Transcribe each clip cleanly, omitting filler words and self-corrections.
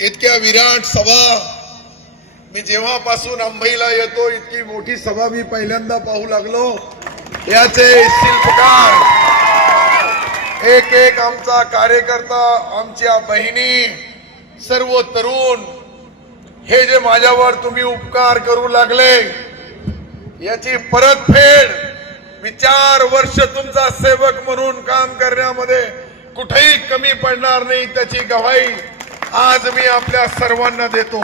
इतक्या विराट सभा मी जेव्हापासून अंबईला येतो इतकी मोठी सभा मी पहिल्यांदा पाहू लागलो। याचे शिल्पकार एक एक आमचा कार्यकर्ता, आमच्या बहिणी, सर्व तरुण, हे जे माझ्यावर तुम्ही उपकार करू लागले याची परतफेड मी 4 वर्ष तुमचा सेवक म्हणून काम करण्यामध्ये कुठेही कमी पडणार नाही, त्याची गवाही आज मी आपल्या सर्वांना देतो।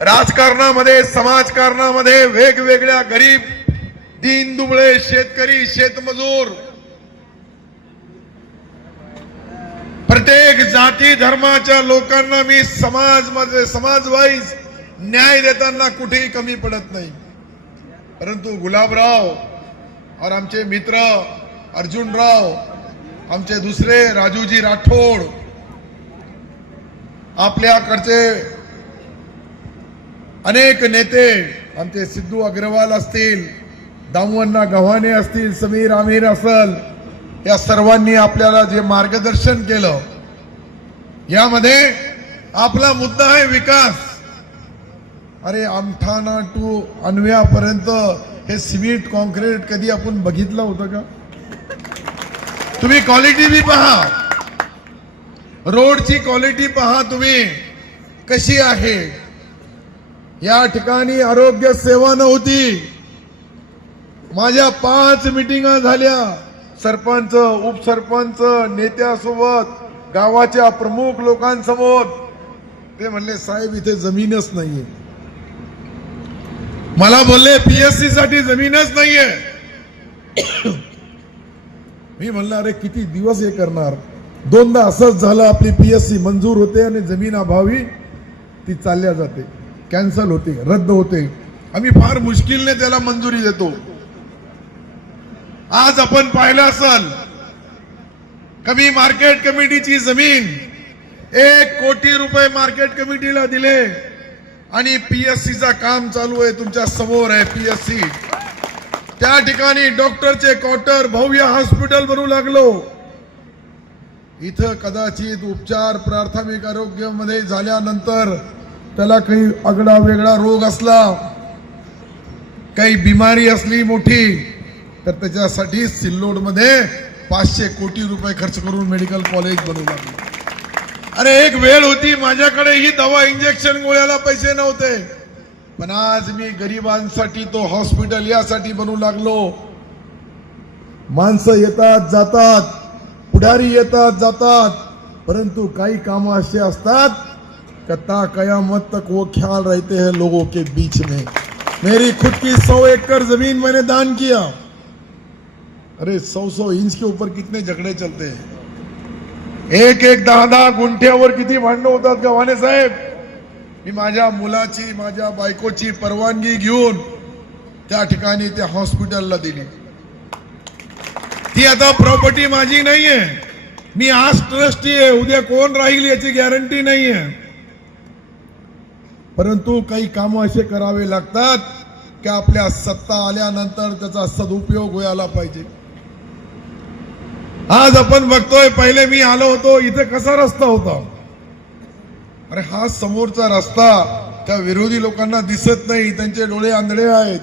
राजकारणामध्ये, समाजकारणामध्ये वेगवेगळ्या गरीब, दीनदुबळे, शेतकरी, शेतमजूर, प्रत्येक जाती धर्माच्या लोकांना मी समाज वाईज न्याय देताना कुठेही कमी पडत नाही। परंतु गुलाबराव और आमचे मित्र अर्जुनराव, आमचे दुसरे राजूजी राठोड, आपल्याकडचे अनेक नेते, आमचे सिद्धू अग्रवाल असतील, दामवन्ना गव्हाणे असतील, समीर आमिर असल, या सर्वांनी आपल्याला जे मार्गदर्शन केलं, यामध्ये आपला मुद्दा आहे विकास। अरे आमठाणा टू अन्वयापर्यंत हे सिमेंट कॉन्क्रीट कधी आपण बघितलं होतं का? तुम्ही क्वालिटी भी पहा, रोडची क्वालिटी पहा तुम्ही कशी आहे। या ठिकाणी आरोग्य सेवा नव्हती। माझ्या 5 मीटिंगा झाल्या, सरपंच, उपसरपंच, नेत्यासोबत, गावाच्या प्रमुख लोकांसमोर। ते म्हणले साहेब इथे जमीनच नाहीये। मला बोलले पीएससी साठी जमीनच नाहीये। मी म्हणलं अरे किती दिवस हे करणार। 2दा असंच झालं, आपली पीएससी मंजूर होते आणि जमीन अभावी ती चालल्या जाते, कॅन्सल होते, रद्द होते। आम्ही फार मुश्किलने त्याला मंजुरी देतो। आज आपण पाहिलं असेल, कमी मार्केट कमिटीची जमीन 1 कोटी रुपये मार्केट कमिटीला दिले आणि पीएससीचा काम चालू आहे, तुमच्या समोर आहे पीएससी। त्या ठिकाणी डॉक्टरचे क्वार्टर, भव्य हॉस्पिटल बनवू लागलो। इथं कदाचित उपचार प्राथमिक आरोग्य मध्ये झाल्यानंतर त्याला काही आगळा वेगळा रोग असला, काही बिमारी असली मोठी, तर त्याच्यासाठी सिल्लोड मध्ये 500 कोटी रुपये खर्च करून मेडिकल कॉलेज बनवू लागले। अरे एक वेळ होती माझ्याकडे ही दवा, इंजेक्शन गोळ्याला पैसे नव्हते, पण आज मी गरिबांसाठी तो हॉस्पिटल यासाठी बनवू लागलो। माणसं येतात जातात, पुढारी येतात जातात, परंतु काही काम असे असतात कता कयामत तक वो ख्याल रहते हैं लोगों के बीच में। मेरी खुद की 100 एकड़ जमीन मैंने दान किया। अरे 100 इंच के ऊपर कितने झगड़े चलते हैं, 1 10 गुंठ्यावर किती भांडणं होतात गव्हाणे साहेब। मी माझ्या मुलाची, माझ्या बायकोची परवानगी घेऊन त्या ठिकाणी त्या हॉस्पिटलला दिली। ती आता प्रॉपर्टी माझी नाहीये, मी आज ट्रस्टी आहे, उद्या कोण राहील याची गॅरंटी नाहीये। परंतु काही काम असे करावे लागतात की आपल्या सत्ता आल्यानंतर त्याचा सदुपयोग व्हायला पाहिजे। आज आपण बघतोय, पहिले मी आलो होतो इथे कसा रस्ता होता। अरे हा समोरचा रस्ता त्या विरोधी लोकांना दिसत नाही, त्यांचे डोळे आंधळे आहेत,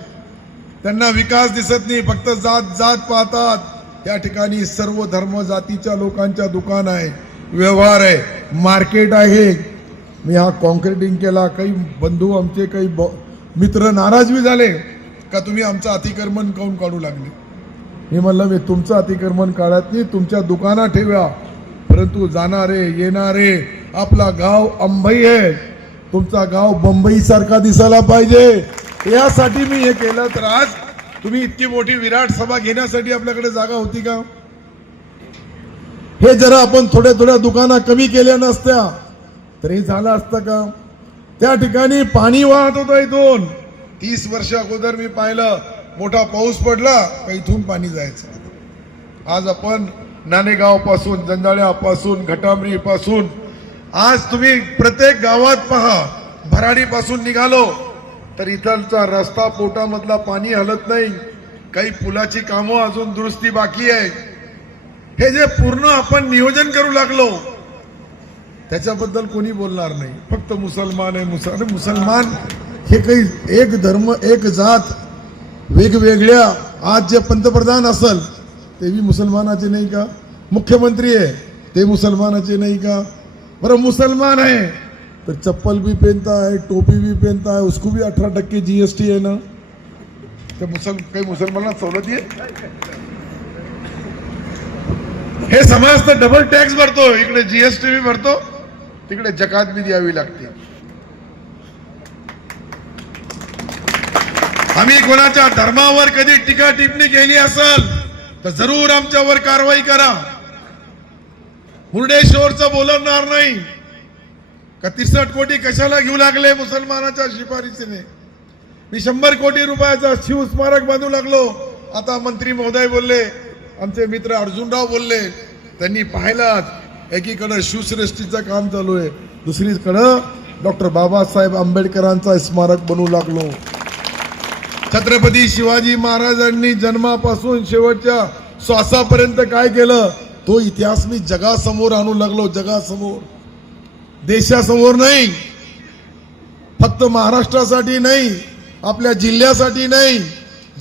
त्यांना विकास दिसत नाही, फक्त जात जात पाहतात। त्या ठिकाणी सर्व धर्म जातीच्या लोकांच्या दुकान आहे, व्यवहार आहे, मार्केट आहे। मी हा कॉन्क्रीटिंग केला, काही बंधू आमचे, काही मित्र नाराज भी झाले का तुम्ही आमचं अतिक्रमण काऊन काढू लागले। मी म्हणलं मी तुमचं अतिक्रमण काढत नाही, तुमच्या दुकानात ठेवा, परंतु जाणारे येणारे, आपला गाव अंबई आहे, तुमचा गाव बंबई सारखा दिसायला पाहिजे, यासाठी मी हे केलं। तर आज तुम्ही इतकी मोठी विराट सभा घेण्यासाठी आपल्याकडे जागा होती का? हे जरा आपण थोड्या दुकाना कमी केल्या नसत्या तर हे झालं असतं का? त्या ठिकाणी पाणी वाहत होतं इथून। 30 वर्ष अगोदर मी पाहिलं, मोठा पाऊस पडला का इथून पाणी जायचं। आज आपण नाणेगाव पासून, जंजाळ्यापासून, घटामरी पासून, आज तुम्ही प्रत्येक गावात पहा, भराडी पासून निघालो तर इथलचा रस्ता, पोटामधला पाणी हलत नाही, काही पुलाची कामं अजून दुरुस्ती बाकी आहे। हे जे पूर्ण आपण नियोजन करू लागलो त्याच्याबद्दल कोणी बोलणार नाही. फक्त मुसलमान आहे मुसलमान हे काही एक धर्म एक जात वेगवेगळ्या. आज जे पंतप्रधान असल ते भी मुसलमानाचे नाही का? मुख्यमंत्री आहे ते मुसलमानाचे नाही का? बरं मुसलमान आहे तर चप्पल भी पहनता है, टोपी भी पहनता है, उसको भी 18% GST आहे ना. त्या काही मुसलमानांना सवलती आहे. हे समाज तर डबल टॅक्स भरतो, इकडे GST भी भरतो, तिकडे जकात भी द्यावी लागते. आम्ही कोणाच्या धर्मावर कधी टीका टिप्पणी केली असेल तर जरूर आमच्यावर कारवाई करा. मुर्डेश्वरचं बोलणार नाही का 63 कोटी कशाला घेऊ लागले मुसलमानाच्या शिफारशीने. मी 100 कोटी रुपयाचा शिव स्मारक बांधू लागलो. आता मंत्री महोदय बोलले, आमचे मित्र अर्जुनराव बोलले, त्यांनी पाहिलात एकीकडे शिवसृष्टीचं काम चालू आहे, दुसरीकडे डॉक्टर बाबासाहेब आंबेडकरांचा स्मारक बनवू लागलो. छत्रपती शिवाजी महाराजांनी जन्मापासून शेवटच्या श्वासापर्यंत काय केलं तो इतिहास मी जगासमोर आणू लागलो. जगासमोर, देशासमोर नाही, फक्त महाराष्ट्रासाठी नाही, आपल्या जिल्ह्यासाठी नाही,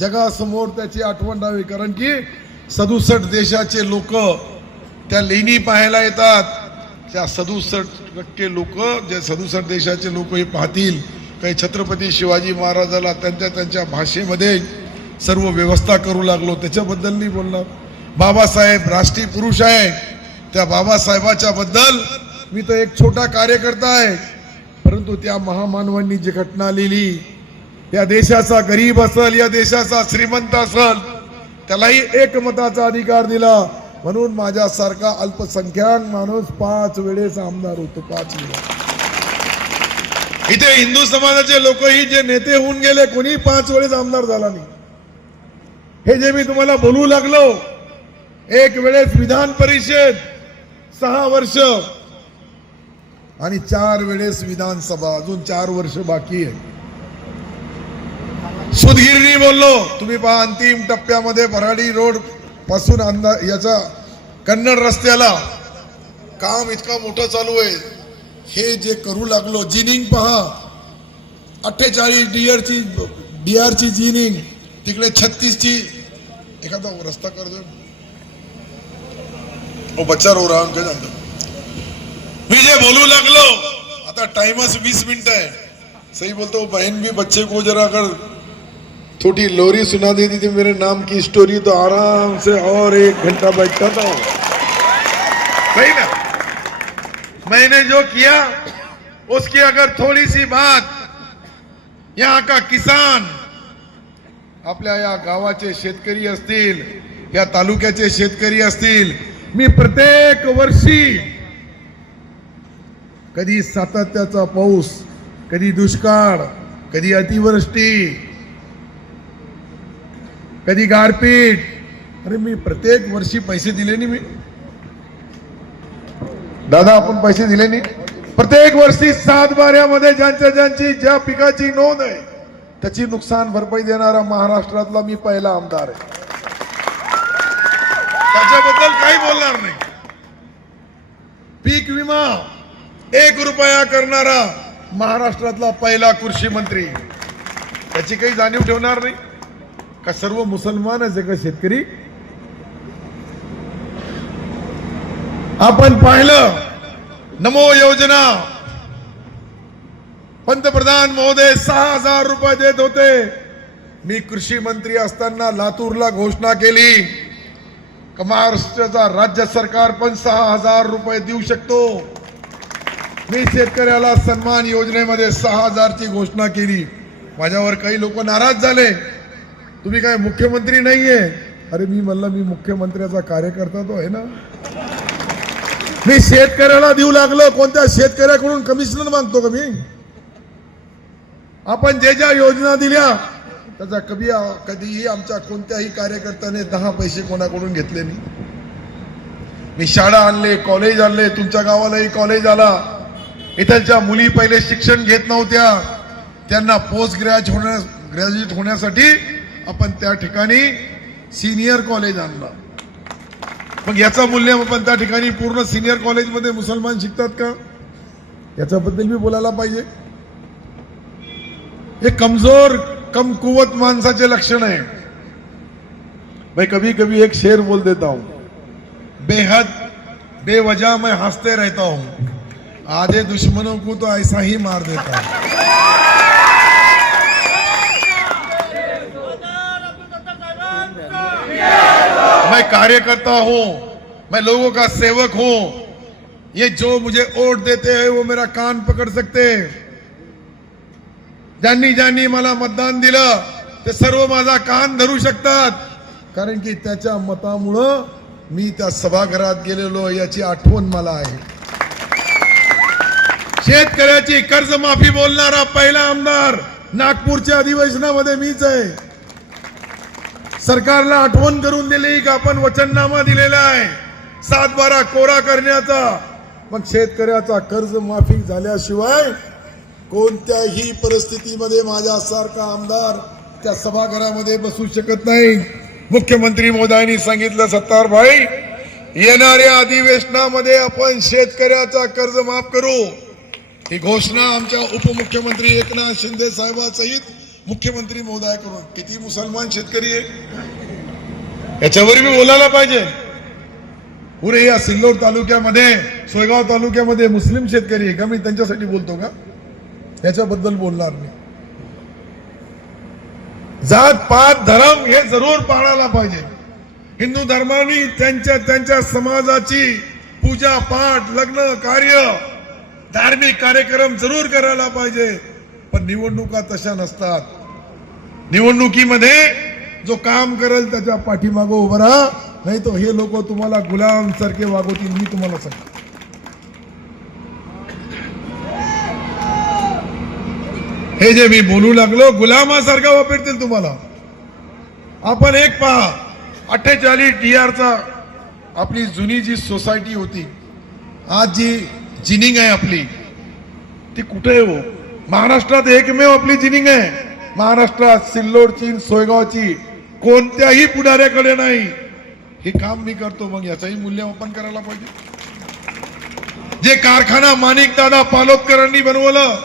जगासमोर त्याची आठवण राहावी. कारण की 67 देशाचे लोक त्या लेणी पाहायला येतात. त्या 67% लोक, जे 67 देशाचे लोक हे पाहतील काही छत्रपती शिवाजी महाराजाला त्यांच्या भाषेमध्ये सर्व व्यवस्था करू लागलो. त्याच्याबद्दल नाही बोलणार. बाबासाहेब राष्ट्रीय पुरुष आहे, त्या बाबासाहेबाच्या बद्दल मी तर एक छोटा कार्यकर्ता आहे, परंतु त्या महामानवांनी जी घटना लिहिली, या देशाचा गरीब असेल या देशाचा श्रीमंत असेल त्यालाही एकमताचा अधिकार दिला. म्हणून माझ्यासारखा अल्पसंख्याक माणूस 5 वेळेस आमदार होतो. 5 वेळेस. इथे हिंदू समाजाचे लोकही जे नेते होऊन गेले कोणी 5 वेळेस आमदार झाला नाही. हे जे मी तुम्हाला बोलू लागलो, एक वेळेस विधान परिषद 6 वर्ष आणि 4 वेळेस विधानसभा, अजून 4 वर्ष बाकी आहे. सुदगिरणी बोललो, तुम्ही पहा अंतिम टप्प्यामध्ये भराडी रोड पासून याचा कन्नड रस्त्याला काम इतका मोठं चालू आहे. हे जे करू लागलो, जिनिंग पहा 48 डीआरची जिनिंग, तिकडे 36ची एखादा रस्ता कर दो. वो बच्चा रो रहा है. मी जे बोलू लागलो, आता टाइमच 20 मिनट है. सही बोलता हूँ, बहन भी बच्चे को जरा अगर थोड़ी लोरी सुना देती थी मेरे नाम की स्टोरी तो आराम से और 1 घंटा बैठता था. सही ना. मैंने जो किया उसकी अगर थोड़ी सी बात यहाँ का किसान, आपल्या या गावाचे शेतकरी असतील, या तालुक्याचे शेतकरी असतील, मी प्रत्येक वर्षी कधी सातत्याचा पाऊस, कधी दुष्काळ, कधी अतिवृष्टी, कधी गारपीट, अरे मी प्रत्येक वर्षी पैसे दिले नाही. मी दादा आपण पैसे दिले नाही. प्रत्येक वर्षी 7 बाऱ्यामध्ये ज्यांची ज्या पिकाची नोंद आहे त्याची नुकसान भरपाई देणारा महाराष्ट्रातला मी पहिला आमदार आहे. त्याच्याबद्दल काही बोलणार नाही. पीक विमा 1 रुपया करणारा महाराष्ट्रातला पहिला कृषी मंत्री, त्याची काही जाणीव ठेवणार नाही का? सर्व मुसलमानच आहे का शेतकरी? आपण पाहिलं नमो योजना, पंतप्रधान महोदय 6,000 रुपये देत होते. मी कृषी मंत्री असताना लातूरला घोषणा केली की महाराष्ट्राचा राज्य सरकार पण 6,000 रुपये देऊ शकतो. मी शेतकऱ्याला सन्मान योजनेमध्ये 6,000 ची घोषणा केली. माझ्यावर काही लोक नाराज झाले, तुम्ही काय मुख्यमंत्री नाहीये. अरे मी म्हणलं मी मुख्यमंत्र्याचा कार्यकर्ता तो आहे ना. मी शेतकऱ्याला देऊ लागलो. कोणत्या शेतकऱ्याकडून कमिशन मागतो का मी? आपण ज्या योजना दिल्या त्याचा कधीही आमच्या कोणत्याही कार्यकर्त्याने 10 पैसे कोणाकडून घेतले नाही. मी शाळा आणले, कॉलेज आणले, तुमच्या गावालाही कॉलेज आला. इथलच्या मुली पहिले शिक्षण घेत नव्हत्या, त्यांना पोस्ट ग्रॅज्युएट होण्यासाठी आपण त्या ठिकाणी सिनियर कॉलेज आणला. मग याचं मूल्यमापन त्या ठिकाणी पूर्ण सिनियर कॉलेजमध्ये मुसलमान शिकतात का, याच्याबद्दल मी बोलायला पाहिजे. हे कमजोर कमकुवत माणसाचे लक्षण है. मैं कभी कभी एक शेर बोल देता हूं, बेहद बेवजह मैं हंसते रहता हूं, आधे दुश्मनों को तो ऐसा ही मार देता हूं. मैं कार्यकर्ता हूं, मैं लोगों का सेवक हूं. ये जो मुझे वोट देते हैं वो मेरा कान पकड़ सकते. ज्यांनी ज्यांनी मला मतदान दिलं ते सर्व माझा कान धरू शकतात, कारण की त्याच्या मतामुळं मी त्या सभागृहात गेलेलो याची आठवण मला आहे. शेतकऱ्याची कर्जमाफी बोलणारा पहिला आमदार नागपूरच्या अधिवेशनामध्ये मीच आहे. सरकारला आठवण करून दिली की आपण वचननामा दिलेला आहे 7/12 कोरा करण्याचा. मग शेतकऱ्याचा कर्जमाफी झाल्याशिवाय कोणत्याही परिस्थितीमध्ये माझ्यासारखा आमदार त्या सभागृहामध्ये बसू शकत नाही. मुख्यमंत्री महोदयांनी सांगितलं, सत्तार भाई येणाऱ्या अधिवेशनामध्ये आपण शेतकऱ्याचा कर्ज माफ करू. ही घोषणा आमच्या उपमुख्यमंत्री एकनाथ शिंदे साहेबांसहित मुख्यमंत्री महोदयाकडून. किती मुसलमान शेतकरी आहे याच्यावर मी बोलायला पाहिजे. पुरे या सिल्लोड तालुक्यामध्ये सोयगाव तालुक्यामध्ये मुस्लिम शेतकरी आहे का, मी त्यांच्यासाठी बोलतो का, याच्याबद्दल बोलणार नाही. जात पात धर्म हे जरूर पाळायला पाहिजे. हिंदू धर्माने त्यांच्या समाजाची पूजा पाठ लग्न कार्य धार्मिक कार्यक्रम जरूर करायला पाहिजे. पण निवडणुका तशा नसतात. निवडणुकीमध्ये जो काम करेल त्याच्या पाठीमागं उभं राहा, नाही तो हे लोक तुम्हाला गुलाम सारखे वागवतील. मी तुम्हाला सांगतो, हे जे मी बोलू लागलो गुलामासारखा वापरतील तुम्हाला. आपण एक पहा, 48 DR आपली जुनी जी सोसायटी होती, आज जी जिनिंग आहे आपली ती कुठे आहे हो? महाराष्ट्रात एकमेव आपली जिनिंग आहे. महाराष्ट्रात सिल्लोडची सोयगावची कोणत्याही पुढाऱ्याकडे नाही. हे काम मी करतो, मग याचंही मूल्यमापन करायला पाहिजे. जे कारखाना माणिकदादा पालोदकरांनी बनवलं,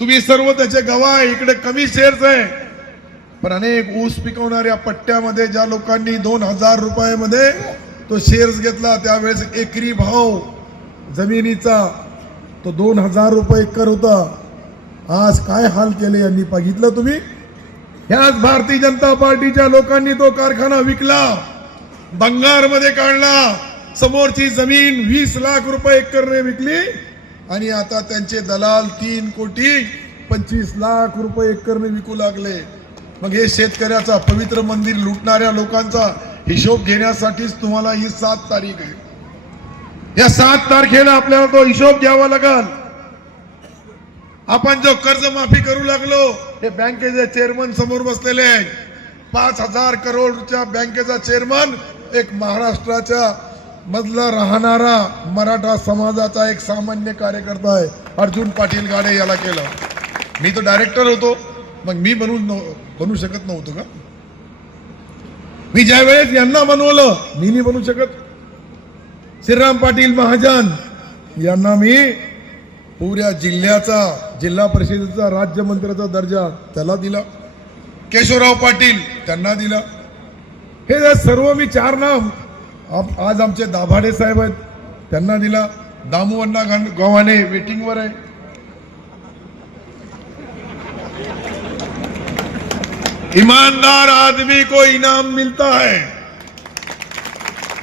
तुम्ही सर्व त्याचे गवाह. इकडे कमी शेअर्स आहे, पण अनेक ऊस पिकवणाऱ्या पट्ट्यामध्ये ज्या लोकांनी 2000 रुपयामध्ये तो शेअर्स घेतला, त्यावेळेस एकरी भाव जमिनीचा तो 2000 रुपये एकर होता. आज काय हाल केले यांनी बघितलं तुम्ही. ह्याच भारतीय जनता पार्टीच्या लोकांनी तो कारखाना विकला, बंगारमध्ये काढला. समोरची जमीन 20 लाख रुपये एकरने विकली आणि आता त्यांचे दलाल 3,25,00,000 रुपये एकरने विकू लागले. मग हे शेतकऱ्याचा पवित्र मंदिर लुटणाऱ्या लोकांचा हिशोब घेण्यासाठीच तुम्हाला ही 7 तारीख आहे. या 7 तारखेला आपल्याला तो हिशोब घ्यावा लागेल. आपण जो कर्जमाफी करू लागलो, हे बँकेचे चेअरमन समोर बसलेले आहेत. 5,000 करोडच्या बँकेचा चेअरमन एक महाराष्ट्राच्या मधला राहणारा मराठा समाजाचा एक सामान्य कार्यकर्ता आहे, अर्जुन पाटील गाडे. याला केलं. मी तो डायरेक्टर होतो, मग मी बनू शकत नव्हतो का? मी ज्या वेळेस यांना बनवलं, मी नाही बनू शकत. श्रीराम पाटील महाजन यांना मी पुऱ्या जिल्ह्याचा जिल्हा परिषदेचा राज्यमंत्र्याचा दर्जा त्याला दिला. केशवराव पाटील त्यांना दिला. हे सर्व मी 4 नाम. आज आमचे दाभाडे साहेब आहेत, त्यांना दिला. दामू अण्णा गव्हाणे वेटिंगवर आहे. ईमानदार आदमी को इनाम मिलता है.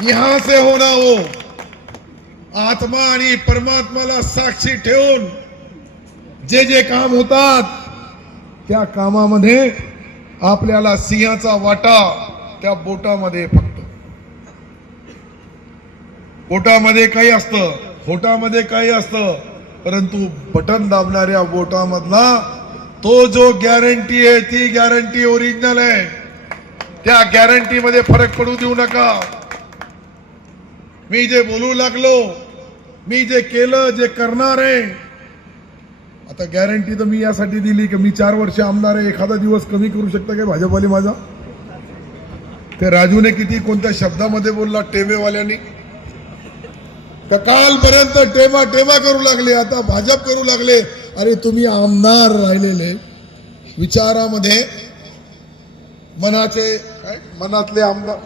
यहां से होना हो. आत्मा आणि परमात्माला साक्षी ठेवून जे जे काम होतात त्या कामामध्ये आपल्याला सिंहाचा वाटा त्या बोटामध्ये. फक्त बोटामध्ये काही असतं, होटामध्ये काही असतं, परंतु बटन दाबणाऱ्या बोटामधला तो जो गॅरंटी आहे ती गॅरंटी ओरिजिनल आहे. त्या गॅरंटी मध्ये फरक पडू देऊ नका. मी जे बोलू लागलो, मी जे केलं, जे करणार आहे, आता गॅरंटी तर मी यासाठी दिली की मी 4 वर्ष आमदार आहे. एखादा दिवस कमी करू शकता काय भाजपवाले माझा? ते राजूने किती कोणत्या शब्दामध्ये बोलला टेमेवाल्यांनी, का कालपर्यंत टेमा टेमा करू लागले, आता भाजप करू लागले. अरे तुम्ही आमदार राहिलेले, विचारामध्ये मनाचे काय मनातले आमदार,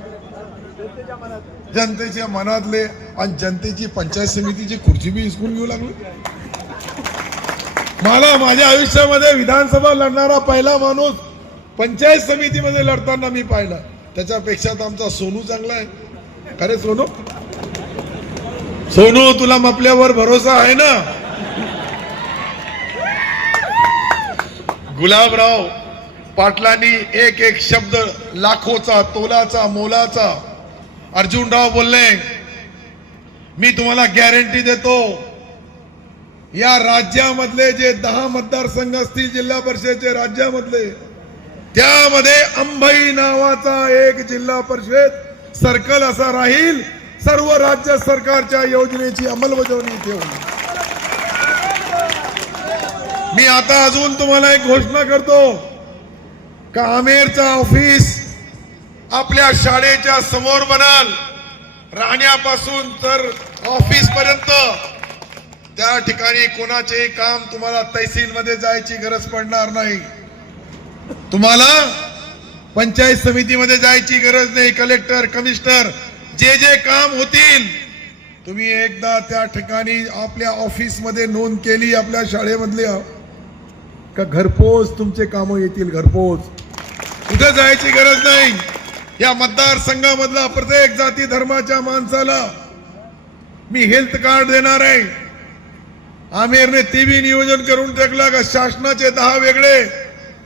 जनतेच्या मनातले, आणि जनतेची पंचायत समितीची खुर्ची बी हिसकून घेऊ लागले. मला माझ्या आयुष्यामध्ये विधानसभा लढणारा पहिला माणूस पंचायत समितीमध्ये लढताना मी पाहिला. त्याच्यापेक्षा तर आमचा सोनू चांगला आहे. खरे सोनू, सोनू तुला आपल्यावर भरोसा आहे ना? गुलाबराव पाटलांनी एक एक शब्द लाखोचा, तोलाचा, मोलाचा. अर्जुनराव बोलले, मी तुम्हाला गॅरंटी देतो, या राज्यामधले जे 10 मतदारसंघ असतील जिल्हा परिषदेचे राज्यामधले, त्यामध्ये अंबई नावाचा एक जिल्हा परिषद सर्कल असा राहील, सर्व राज्य सरकारच्या योजनेची अंमलबजावणी इथे होईल. मी आता अजून तुम्हाला एक घोषणा करतो का आमेरचा ऑफिस आपल्या शाळेच्या समोर बनाल. राहण्यापासून तर ऑफिस पर्यंत त्या ठिकाणी कोणाचेही काम तुम्हाला तहसीलमध्ये जायची गरज पडणार नाही, तुम्हाला पंचायत समितीमध्ये जायची गरज नाही. कलेक्टर, कमिशनर जे जे काम होतील, तुम्ही एकदा त्या ठिकाणी आपल्या ऑफिस मध्ये नोंद केली, आपल्या शाळेमधल्या, का घरपोच तुमचे काम येतील. घरपोच कुठे जायची गरज नाही. या मतदारसंघामधला प्रत्येक जाती धर्माच्या माणसाला मी हेल्थ कार्ड देणार आहे. आमेरने तेही नियोजन करून टाकलं का शासनाचे 10 वेगळे,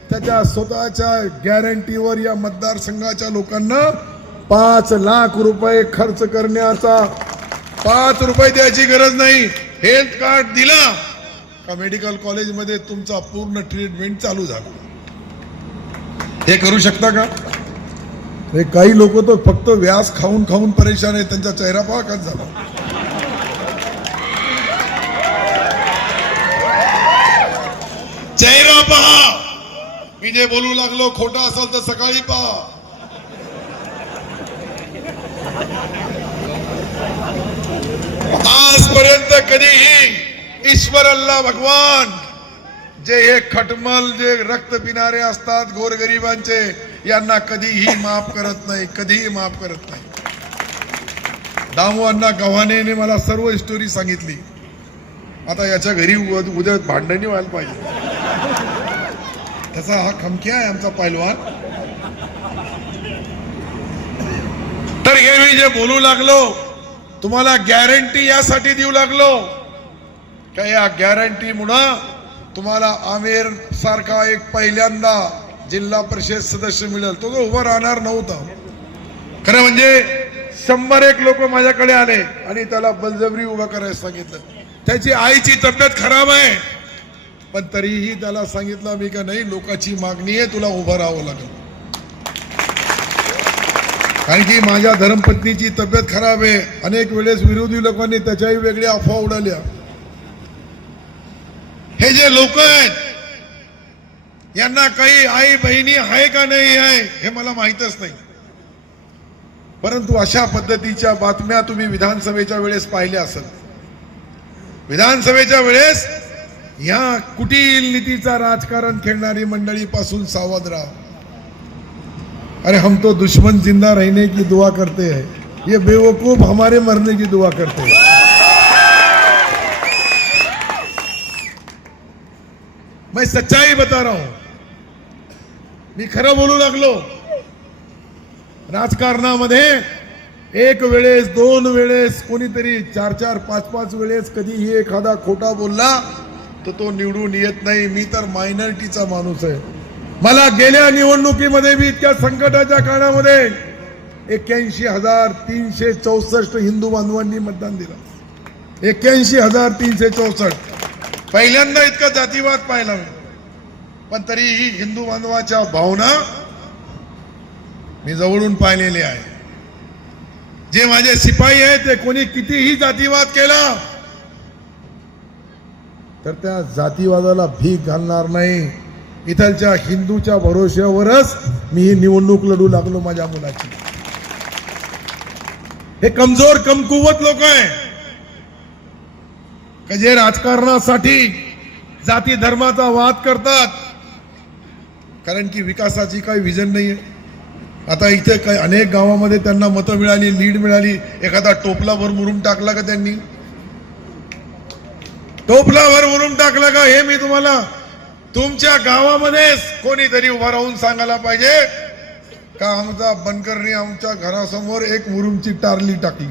त्याच्या स्वतःच्या गॅरंटीवर या मतदारसंघाच्या लोकांना 5 लाख रुपये खर्च करण्याचा, 5 रुपये द्यायची गरज नाही. हेल्थ कार्ड दिला का मेडिकल कॉलेजमध्ये तुमचा पूर्ण ट्रीटमेंट चालू झाला. हे करू शकता का? हे काही लोक तर फक्त व्यास खाऊन खाऊन परेशान आहे. त्यांचा चेहरा पहा का झाला. चेहरा पहा. मी जे बोलू लागलो खोटा असेल तर सकाळी पहा. आजपर्यंत कधीही ईश्वर अल्लाह भगवान जे हे खटमल, जे रक्त पिणारे असतात गोरगरिबांचे, यांना कधीही माफ करत नाही, कधीही माफ करत नाही. दामू अण्णा गव्हाणेने मला सर्व स्टोरी सांगितली. आता याच्या घरी उद्या भांडणी व्हायला पाहिजे. त्याचा हा खमक्या आहे आमचा पैलवान. तर हे मी जे बोलू लागलो, तुम्हाला गॅरंटी यासाठी देऊ लागलो का या गॅरंटीमुळे तुम्हाला आमेर सारखा एक पहिल्यांदा जिल्हा परिषद सदस्य मिळेल. तो उभा राहणार नव्हता. खरं म्हणजे 101 लोक माझ्याकडे आले आणि त्याला बळजबरी उभा करायला सांगितलं. त्याची आईची तब्येत खराब आहे, पण तरीही त्याला सांगितलं मी का नाही, लोकांची मागणी आहे, तुला उभं राहावं लागेल. कारण की माझ्या धर्मपत्नीची तब्येत खराब आहे. अनेक वेळेस विरोधी लोकांनी त्याच्याही वेगळ्या अफवा उडाल्या. हे जे लोक आहेत यांना काही आई बहिणी आहे का नाही आहे हे मला माहितच नाही. परंतु अशा पद्धतीच्या बातम्या तुम्ही विधानसभेच्या वेळेस पाहिल्या असेल. विधानसभेच्या वेळेस या कुटील नीतीचा राजकारण खेळणारी मंडळी पासून सावध राहा. अरे हम तो दुश्मन जिंदा रहने की दुआ करते हैं, ये बेवकूफ हमारे मरने की दुआ करते हैं. मैं सच्चाई बता रहा हूं. मी खरं बोलू लागलो. राजकारणामध्ये एक वेळेस, 2 वेळेस, कोणीतरी 4-4, 5-5 वेळेस कधीही एखादा खोटा बोलला तर तो निवडून येत नाही. मी तर मायनॉरिटीचा माणूस आहे. मला गेल्या निवडणुकीमध्ये मी इतक्या संकटाच्या काळामध्ये 81,364 हिंदू बांधवांनी मतदान दिलं. 81,364. पहिल्यांदा इतका जातीवाद पाहिला मी. पण तरीही हिंदू बांधवाच्या भावना मी जवळून पाहिलेले आहे. जे माझे शिपाई आहेत ते कोणी कितीही जातीवाद केला तर त्या जातीवादाला भीक घालणार नाही. इथलच्या हिंदूच्या भरोश्यावरच मी ही निवडणूक लढू लागलो माझ्या मुलाची. हे कमजोर कमकुवत लोक आहे का जे राजकारणासाठी जाती धर्माचा वाद करतात, कारण की विकासाची काही विजन नाहीये. आता इथे काही अनेक गावामध्ये त्यांना मतं मिळाली, लीड मिळाली. एखादा टोपलाभर मुरुम टाकला का त्यांनी? टोपलाभर मुरुम टाकला का? हे मी तुम्हाला तुमच्या गावामध्येच कोणीतरी उभा राहून सांगायला पाहिजे का आमचा बनकरनी आमच्या घरासमोर एक मुरुमची टारली टाकली.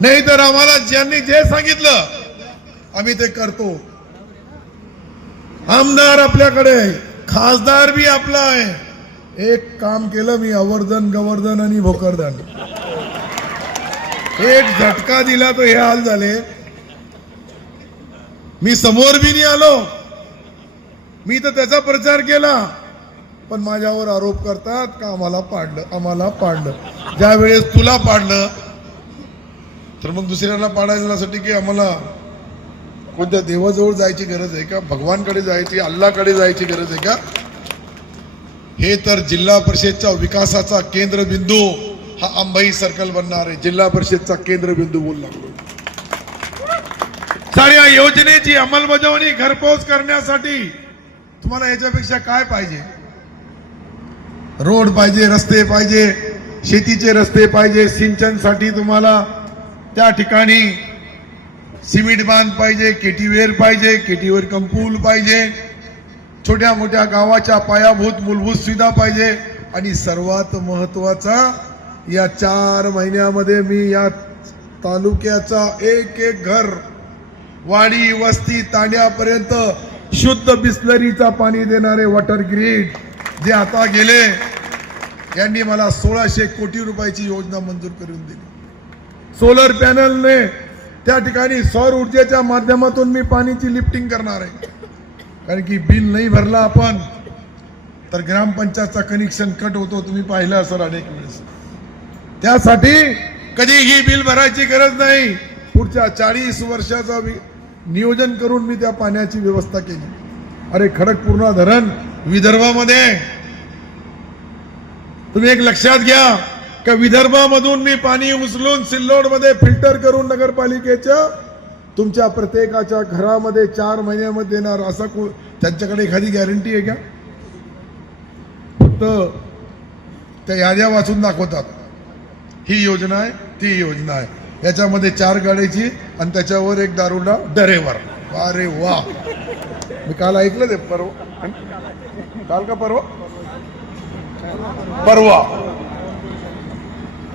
नाही तर आम्हाला ज्यांनी जे सांगितलं आम्ही ते करतो. आमदार आपल्याकडे, खासदार बी आपला आहे. एक काम केलं मी, आवर्धन गवर्धन आणि भोकरदन, एक झटका दिला तो हे हाल झाले. मी समोर बी नाही आलो, मी तर त्याचा प्रचार केला, पण माझ्यावर आरोप करतात का आम्हाला पाडलं. ज्या वेळेस तुला पाडलं तर मग दुसऱ्यांना पाडायसाठी की आम्हाला कोणत्या देवाजवळ जायची गरज आहे का? भगवानकडे जायची, अल्लाकडे जायची गरज आहे का? हे तर जिल्हा परिषदच्या विकासाचा केंद्रबिंदू हा अंबाई सर्कल बनणार आहे. जिल्हा परिषदचा केंद्रबिंदू बोलू लागलो. साऱ्या योजनेची अंमलबजावणी घरपोच करण्यासाठी तुम्हाला याच्यापेक्षा काय पाहिजे? रोड पाहिजे, रस्ते पाहिजे, शेतीचे रस्ते पाहिजे, सिंचनसाठी तुम्हाला त्या ठिकाणी सिमेंट बांध पाहिजे, केटीवेर पाहिजे, केटीवेर कंपूल पाहिजे, छोट्या मोठ्या गावाच्या पायाभूत मूलभूत सुविधा पाहिजे. आणि सर्वात महत्वाचा, या 4 महिन्यामध्ये मी या तालुक्याचा एक एक घर, वाडी वस्ती तांड्यापर्यंत शुद्ध बिस्लरीचा पाणी देणारे वॉटर ग्रीड जे आता गेले, यांनी मला 1600 कोटी रुपयाची योजना मंजूर करून दिली. सोलर पॅनलने त्या ठिकाणी सौर ऊर्जेच्या माध्यमातून मी पाणीची लिफ्टिंग करणार आहे. कारण की बिल नाही भरला आपण तर ग्रामपंचायतचा कनेक्शन कट होतो. तुम्ही पाहिलं असेल अनेक वेळेस. त्यासाठी कधीही बिल भरायची गरज नाही. पुढच्या 40 वर्षाचा नियोजन करून मी त्या पाण्याची व्यवस्था केली. अरे खडकपूर्णा धरण विदर्भामध्ये, तुम्ही एक लक्षात घ्या का विदर्भामधून मी पाणी उचलून सिल्लोडमध्ये फिल्टर करून नगरपालिकेच्या तुमच्या प्रत्येकाच्या घरामध्ये 4 महिन्यामध्ये देणार. असा त्यांच्याकडे एखादी गॅरंटी आहे का? फक्त त्या याद्या वाचून दाखवतात, ही योजना आहे, ती योजना आहे, याच्यामध्ये 4 गाड्याची आणि त्याच्यावर एक दारुडा ड्रायव्हर. अरे वा, मी काल ऐकलं ते, काल का परवा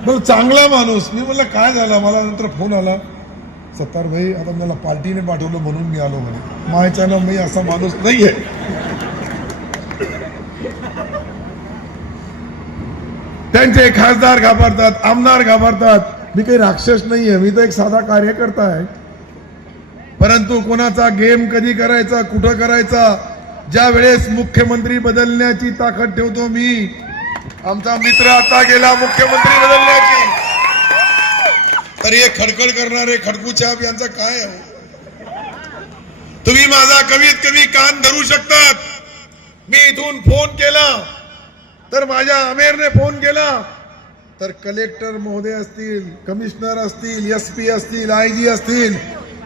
मग चांगला माणूस. मी म्हणलं काय झालं? मला नंतर फोन आला, सत्तार भाई आता मला पार्टीने पाठवलं म्हणून मी आलो म्हणे. मायच्यानं मी असा माणूस नाहीये. त्यांचे खासदार घाबरतात, आमदार घाबरतात. मी काही राक्षस नाहीये, मी तर एक साधा कार्यकर्ता आहे. परंतु कोणाचा गेम कधी करायचा, कुठं करायचा, ज्या वेळेस मुख्यमंत्री बदलण्याची ताकद ठेवतो मी. आमचा मित्र आता गेला मुख्यमंत्री बदलण्याची, तरी हे खडखड करणारे खडकूछाप यांचा काय आहे? तुम्ही माझा कमीत कमी कान धरू शकतात. मी इथून फोन केला तर माझ्या आमेरने फोन केला तर कलेक्टर महोदय असतील, कमिशनर असतील, SP असतील, IG असतील,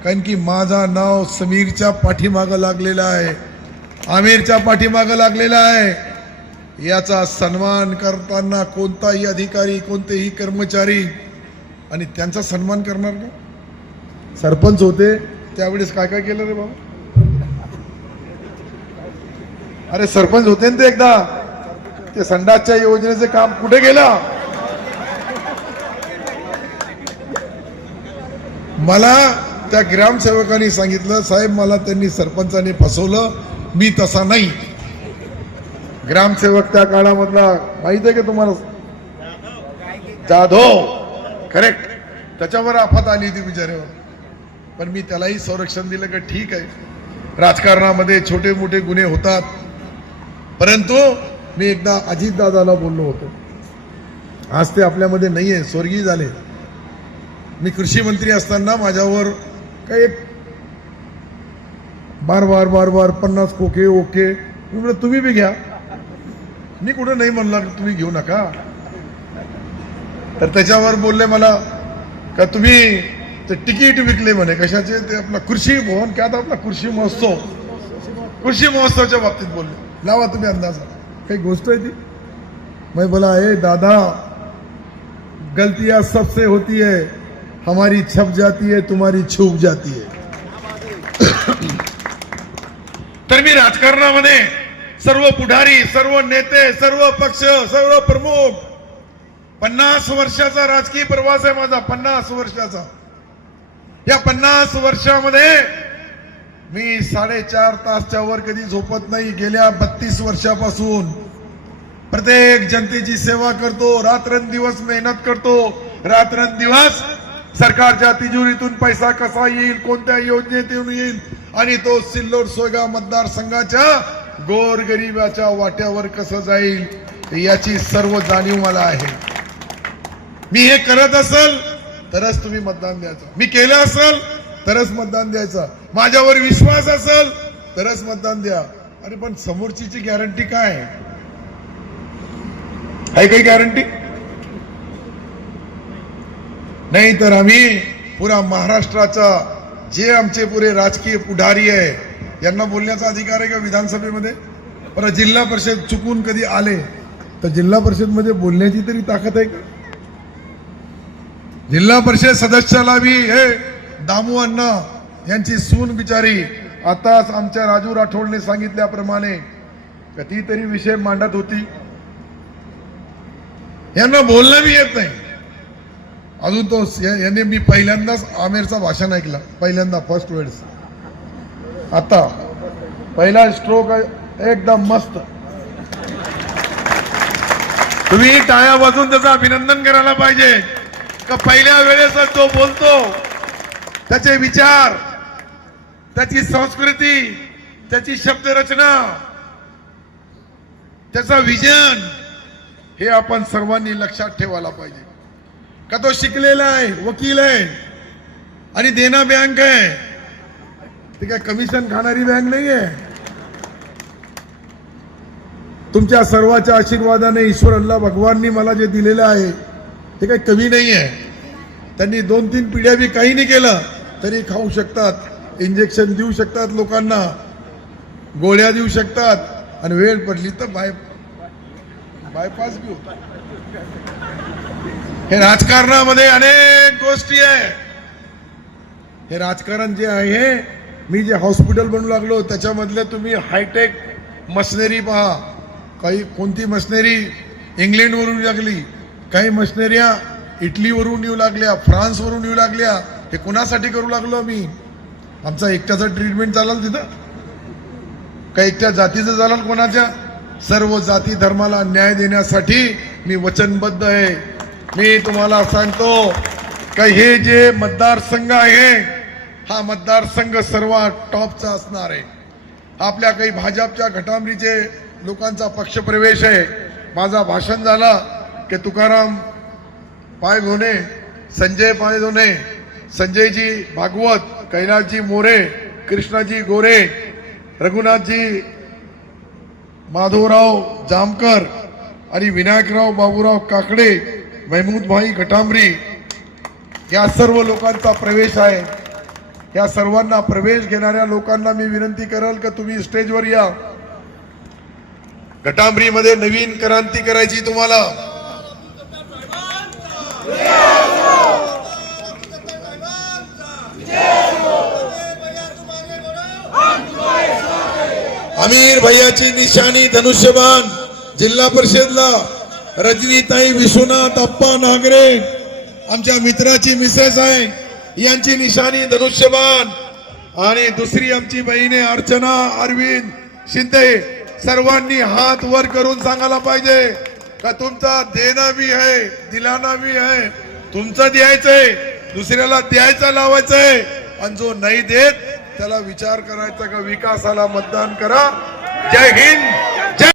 कारण की माझा नाव समीरच्या पाठीमागं लागलेला आहे, आमेरच्या पाठीमागं लागलेला आहे. याचा सन्मान करताना कोणताही अधिकारी, कोणतेही कर्मचारी आणि त्यांचा सन्मान करणार का? सरपंच होते त्यावेळेस काय काय केलं रे बाबा? अरे सरपंच होते ना ते एकदा, ते संडासच्या योजनेचे काम कुठे गेलं? मला त्या ग्रामसेवकांनी सांगितलं, साहेब मला त्यांनी सरपंचाने फसवलं, मी तसा नाही. ग्रामसेवक त्या काळामधला माहित आहे का तुम्हाला? जाधव, करेक्ट. त्याच्यावर आफत आली होती बिचाऱ्यावर, पण मी त्यालाही संरक्षण दिलं का ठीक आहे, राजकारणामध्ये छोटे मोठे गुन्हे होतात. परंतु मी एकदा अजितदादाला बोललो होतो, आज ते आपल्यामध्ये नाहीये, स्वर्गीय झाले. मी कृषी मंत्री असताना माझ्यावर काही एक बार 50 खोके ओके, तुम्ही बी घ्या. मी कुठं नाही म्हणलं तुम्ही घेऊ नका. तर त्याच्यावर बोलले मला का तुम्ही ते तिकीट विकले म्हणे, कशाचे, ते आपला कृषी भवन क्या था आपला कृषी महोत्सवच्या बाबतीत बोलले. लावा तुम्ही अंदाजा, काही गोष्ट आहे ती. मैं बोला ए दादा, गलतियां सबसे होती है, हमारी छप जाती है, तुम्हारी छूप जाती है. तर मी राजकारणामध्ये सर्व पुढारी, सर्व नेते, सर्व पक्ष, सर्व प्रमुख, 50 वर्षाचा राजकीय प्रवास आहे माझा, 50 वर्षाचा. या 50 वर्षामध्ये मी 4.5 तासच्या वर कधी झोपत नाही. गेल्या 32 वर्षापासून प्रत्येक जनतेची सेवा करतो, रात्रंदिवस मेहनत करतो, रात्रंदिवस सरकारच्या तिजोरीतून पैसा कसा येईल, कोणत्या योजनेतून येईल आणि तो सिल्लोड सोयगाव मतदारसंघाच्या गोरगरिबाच्या वाट्यावर कसं जाईल याची सर्व जाणीव मला आहे. मी हे करत असेल तरच तुम्ही मतदान द्यायचं, मी केलं असेल तरच मतदान द्यायचं, माझ्यावर विश्वास असेल तरच मतदान द्या. अरे पण समोरची गॅरंटी काय आहे काही गॅरंटी नाही. तर आम्ही पुरा महाराष्ट्राचा जे आमचे पुरे राजकीय पुढारी आहे यांना बोलण्याचा अधिकार आहे का विधानसभेमध्ये? परत जिल्हा परिषद चुकून कधी आले तर जिल्हा परिषद मध्ये बोलण्याची तरी ताकद आहे का? जिल्हा परिषद सदस्याला बी हे दामू अण्णा यांची सून बिचारी आताच आमच्या राजू राठोडने सांगितल्याप्रमाणे कधीतरी विषय मांडत होती, यांना बोलणं बी येत नाही अजून. तो यांनी मी पहिल्यांदाच आमेरचा भाषण ऐकला, पहिल्यांदा फर्स्ट वेळेस. आता पहिला स्ट्रोक एकदम मस्त, तुम्ही टाळ्या वाजून त्याचं अभिनंदन करायला पाहिजे का पहिल्या वेळेस जो बोलतो त्याचे विचार, त्याची संस्कृती, त्याची शब्दरचना, त्याचा विजन हे आपण सर्वांनी लक्षात ठेवायला पाहिजे. का तो शिकलेला आहे, वकील आहे आणि देना बँक आहे, ते काय कमिशन खाणारी बँक नाही आहे. तुमच्या सर्वांच्या आशीर्वादाने ईश्वर अल्लाह भगवाननी मला जे दिलेलं आहे ते काही कमी नाही आहे. त्यांनी 2-3 पिढ्या बी काही नाही केलं तरी खाऊ शकतात, इंजेक्शन देऊ शकतात, लोकांना गोळ्या देऊ शकतात आणि वेळ पडली तर बायपास घेऊ. हे राजकारणामध्ये अनेक गोष्टी आहे. हे राजकारण जे आहे, मी जे हॉस्पिटल बनवू लागलो त्याच्यामधले तुम्ही हायटेक मशिनरी पहा. काही कोणती मशिनरी इंग्लंडवरून येऊ लागली, काही मशिनऱ्या इटलीवरून येऊ लागल्या, फ्रान्सवरून येऊ लागल्या. हे कोणासाठी करू लागलो मी? आमचा एकट्याचा ट्रीटमेंट चालेल तिथं? काही एकट्या जातीचं चालेल कोणाच्या? सर्व जाती धर्माला न्याय देण्यासाठी मी वचनबद्ध आहे. मी तुम्हाला सांगतो का हे जे मतदारसंघ आहे हा मतदारसंघ सर्वात टॉपचा असणार आहे. आपल्या काही भाजपच्या घटामरीचे लोकांचा पक्षप्रवेश आहे. माझा भाषण झाला की तुकाराम पायघोणे, संजय पायघोणे, संजयजी भागवत, कैलासजी मोरे, कृष्णाजी गोरे, रघुनाथजी माधवराव जामकर आणि विनायकराव बाबूराव काकडे, महमूद भाई घटामरी या सर्व लोकांचा प्रवेश आहे. या सर्वांना प्रवेश घेणाऱ्या लोकांना मी विनंती करेल की तुम्ही स्टेजवर या. घटामरीमध्ये नवीन क्रांती करायची तुम्हाला. आमिर भैयाची निशाणी धनुष्यबाण. जिल्हा परिषदला रजनीताई विश्वनाथ अप्पा नागरे आमच्या मित्राची मिसेस आहे, यांची निशाणी धनुष्यबाण. आणि दुसरी आमची बहिणी अर्चना अरविंद शिंदे. सर्वांनी हात वर करून सांगायला पाहिजे का तुमचा देणं बी आहे, दिलाना बी आहे. तुमचं द्यायचंय, दुसऱ्याला द्यायचं लावायचंय आणि जो नाही देत त्याला विचार करायचा का विकासाला मतदान करा. जय हिंद.